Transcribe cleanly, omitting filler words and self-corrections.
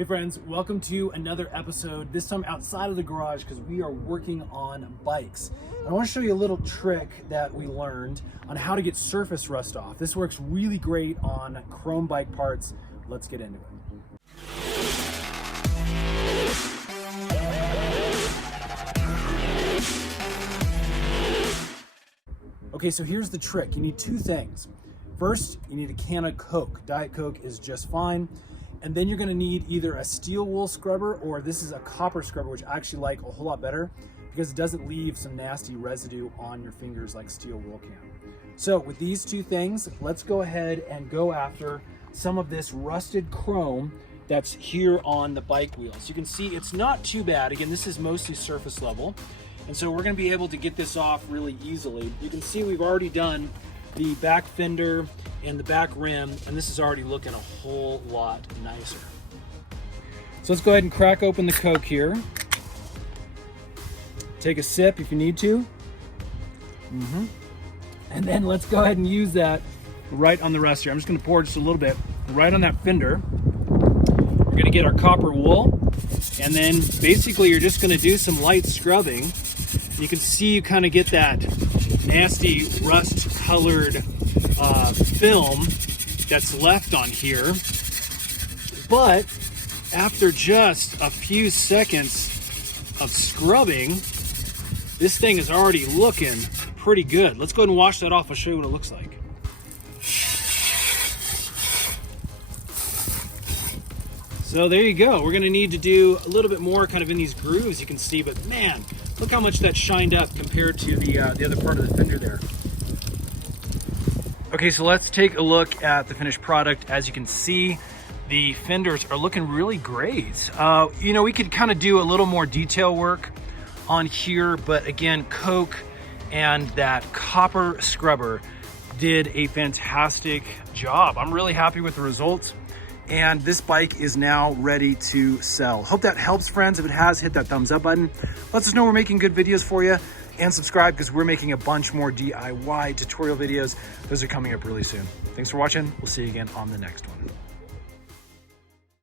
Hey friends, welcome to another episode, this time outside of the garage because we are working on bikes. I want to show you a little trick that we learned on how to get surface rust off. This works really great on chrome bike parts. Let's get into it. Okay, so here's the trick. You need two things. First, you need a can of Coke. Diet Coke is just fine. And then you're gonna need either a steel wool scrubber or this is a copper scrubber, which I actually like a whole lot better because it doesn't leave some nasty residue on your fingers like steel wool can. So with these two things, let's go ahead and go after some of this rusted chrome that's here on the bike wheels. You can see it's not too bad. Again, this is mostly surface level. And so we're gonna be able to get this off really easily. You can see we've already done the back fender and the back rim, and this is already looking a whole lot nicer. So let's go ahead and crack open the Coke here. Take a sip if you need to. And then let's go ahead and use that right on the rust here. I'm just gonna pour just a little bit right on that fender. We're gonna get our copper wool, and then basically you're just gonna do some light scrubbing. You can see you kind of get that nasty rust colored film that's left on here. But after just a few seconds of scrubbing, this thing is already looking pretty good. Let's go ahead and wash that off. I'll show you what it looks like. So there you go. We're gonna need to do a little bit more kind of in these grooves, you can see, but man, look how much that shined up compared to the other part of the fender there. Okay, so let's take a look at the finished product. As you can see, the fenders are looking really great. You know, we could kind of do a little more detail work on here, but again, Coke and that copper scrubber did a fantastic job. I'm really happy with the results. And this bike is now ready to sell. Hope that helps, friends. If it has, hit that thumbs up button. Let us know we're making good videos for you, and subscribe because we're making a bunch more DIY tutorial videos. Those are coming up really soon. Thanks for watching. We'll see you again on the next one.